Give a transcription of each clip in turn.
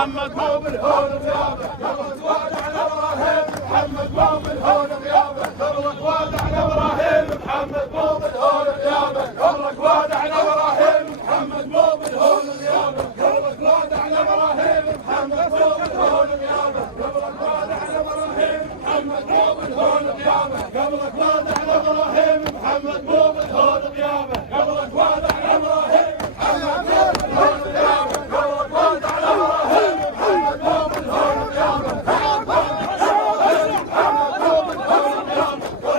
محمد مو بالهون غيابه قبل توادع لابراهيم محمد مو بالهون غيابه قبل توادع لابراهيم محمد مو بالهون غيابه قبل توادع لابراهيم محمد مو بالهون غيابه قبل توادع لابراهيم محمد مو بالهون غيابه قبل توادع لابراهيم محمد مو بالهون غيابه قبل توادع لابراهيم محمد مو بالهون غيابه قبل توادع لابراهيم محمد مو بالهون غيابه قبل توادع لابراهيم محمد مو بالهون غيابه قبل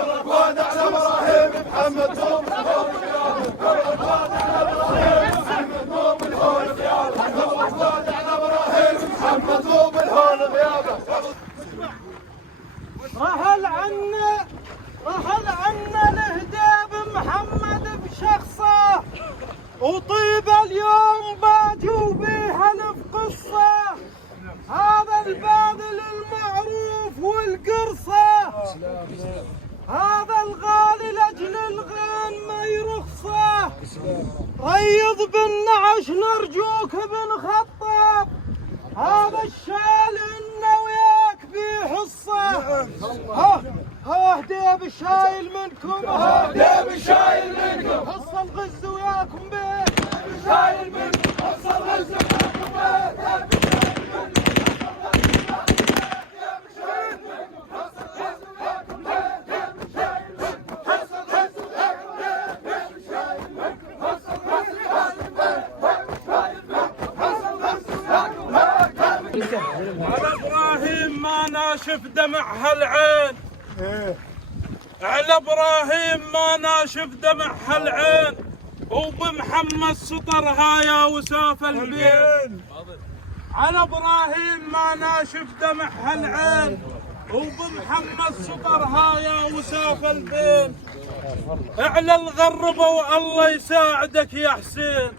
توادع لابراهيم محمد مو بالهون غيابه قبل توادع لابراهيم محمد مو بالهون غيابه قبل توادع لابراهيم محمد مو بالهون غيابه رحل عنا الهداب محمد بشخصه وطيب اليوم بات وبيه الف قصه هذا الباذل المعروف والقرصه هذا الغالي لاجل الغان ما يرخصه ريض بالنعش نرجوك بن خطاب هذا الشال انه وياك بحصه ها ديب الشايل منكم ها ديب الشايل منكم حص الغز وياكم به شايل منكم حص الغز وياكم به على ابراهيم ما ناشف دمعها العين على ابراهيم ما ناشف دمعها العين وبمحمد سطرها يا وساف البين على ابراهيم ما ناشف دمعها العين وبمحمد سطرها يا وساف البين على الغربة والله يساعدك يا حسين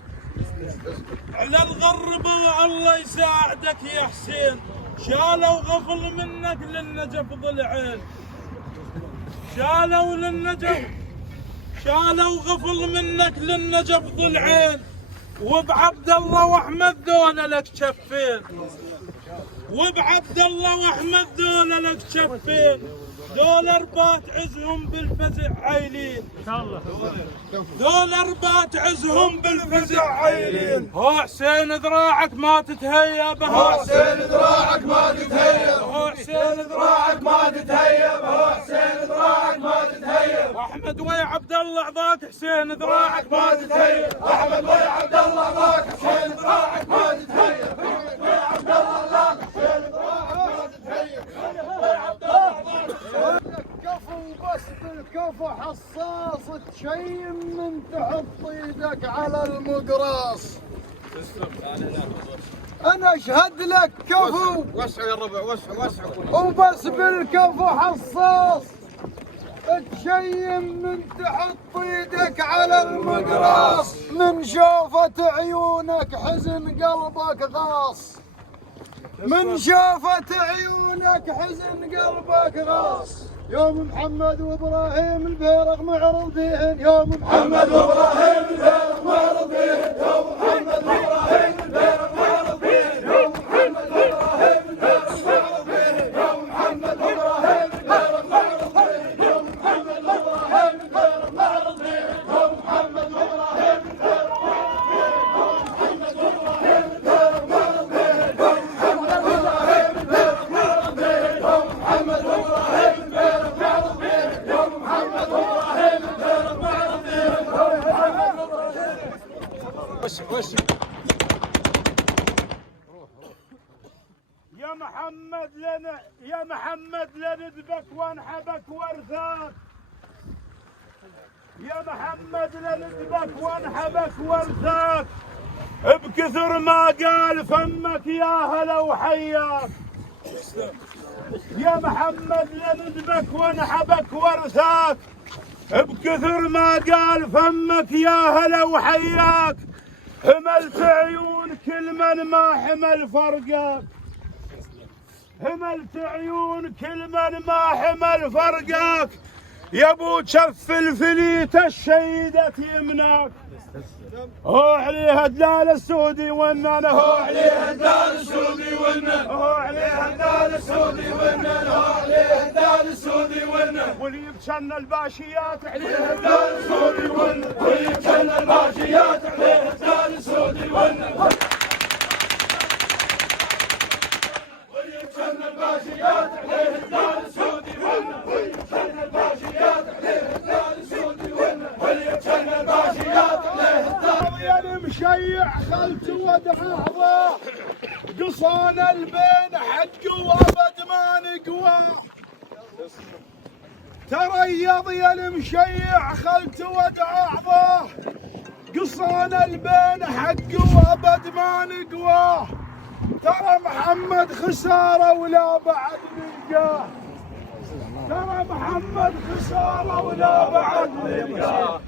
على الغربة والله يساعدك يا حسين شالوا غفل منك للنجف ضلعين شالوا غفل منك للنجف ضلعين وبعبد الله واحمد ذولا لك شفين وبعبد الله واحمد ذولا لك شفين دول اربات عزهم بالفزع عايلين ان شاء الله دول اربات عزهم بالفزع عايلين هو حسين ذراعك ما تتهيب هو حسين ذراعك ما تتهيب هو حسين ذراعك ما تتهيب هو حسين ذراعك ما تتهيب احمد ويا عبد الله عضاك حسين ذراعك ما تتهيب احمد ويا عبد الله عضاك حسين ذراعك ما تتهيب احمد ويا عبد الله عضاك حسين ذراعك ما تتهيب ويا عبد الله عضاك كفو بس بالكفو حصاص تشيم من تحط ايدك على المقراص انا اشهد لك كفو وسعوا يا ربع وسعوا وبس بالكفو حصاص تشيم من تحط ايدك على المقراص من شوفة عيونك حزن قلبك غاص من شوفة عيونك حزن قلبك غاص يوم محمد وابراهيم البيرق معرض بيهن يوم محمد وابراهيم البيرق معرض بيهن يوم محمد وابراهيم البيرق معرض بيهن يوم محمد وابراهيم البيرق معرض بيهن يوم محمد وابراهيم البيرق معرض بيهن يوم محمد وابراهيم البيرق معرض بيهن يوم محمد وابراهيم البيرق معرض بيهن يوم محمد وابراهيم البيرق معرض بيهن يوم محمد وابراهيم البيرق معرض بيهن يوم محمد وابراهيم البيرق معرض بيهن وش يا محمد لندبك وانحبك وارثاك يا محمد لندبك وانحبك وارثاك بكثر ما قال فمك يا هلا وحياك يا محمد لندبك وانحبك وارثاك بكثر ما قال فمك يا هلا وحياك حملت عيون كل من ما حمل فرقك حملت عيون كل من ما حمل فرقك يا ابو شف الفليت الشيدة يمناك هو عليه الدال السودي والنن هو عليه الدال السودي والنن هو عليه الدال السودي والنن هو عليه الدال السودي والنن واللي يبشن الباشيات عليه الدال السودي والنن واللي يبشن الباشيات عليه الدال السودي والنن واللي يبشن الباشيات عليه الدال السودي والنن واللي يبشن الباشيات عليه الدال السودي والنن واللي يبشن الباشيات عليه المشيع خلت ودع عظاه قصان البين حق وابد ما نقوى تريض يا المشيع خلت ودع عظاه قصان البين حق وابد ما نقوى ترى محمد خساره ولا بعد نلقاه ترى محمد خساره ولا بعد نلقاه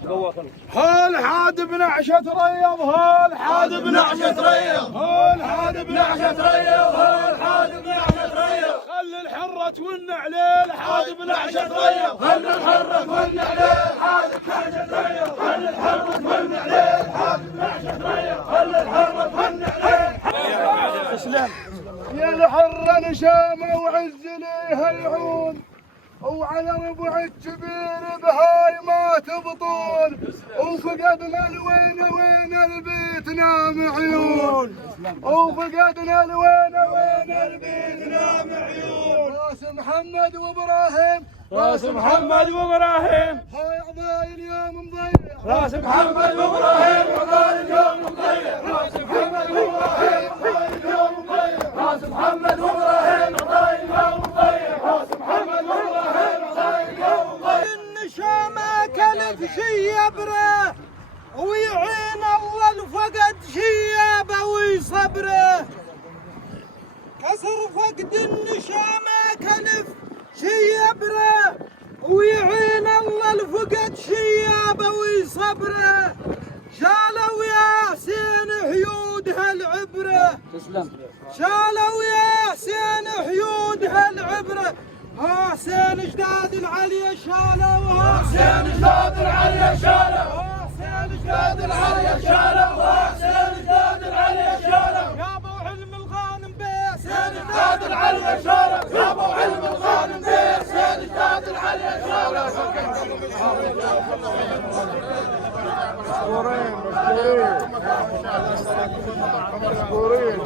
هال حاد بن عشة ريض هال حاد بن عشة ريض هال حاد بن عشة ريض هال حاد بن عشة ريض خلي الحرة تون عليه حاد بن عشة ريض خلي الحرة تون عليه حاد بن عشة ريض خلي الحرة تون عليه حاد بن عشة ريض خلي الحرة تون عليه يا الحرة نشامة وعز ليها العون وعلى ربع الكبير بهاي ما تبطون وفقدنا وين البيت نام عيون وفقدنا وين البيت نام عيون راس محمد وابراهيم راس محمد وابراهيم هاي عضاي اليوم مضيع راس محمد وابراهيم عضاي اليوم مضيع راس محمد وابراهيم عضاي اليوم مضيع راس محمد وابراهيم عضاي اليوم مضيع راس محمد وابراهيم عضاي اليوم مضيع النشامة كلف شيبره ويعين الله الفقد شيابه ويصبره كسر فقد النشامة كلف شيبره ويعين الله الفقد شيابه ويصبره شالوا ياسين حيود هالعبره شالوا ياسين حيود هالعبره حسين جداد العليا شالوا حسين جداد العليا شالوا حسين جداد العليا شالوا حسين جداد العليا شالوا يا ابو علم الغانم بيه حسين جداد العليا شالوا يا ابو علم الغانم بيه حسين جداد العليا شالوا مشكورين مشكورين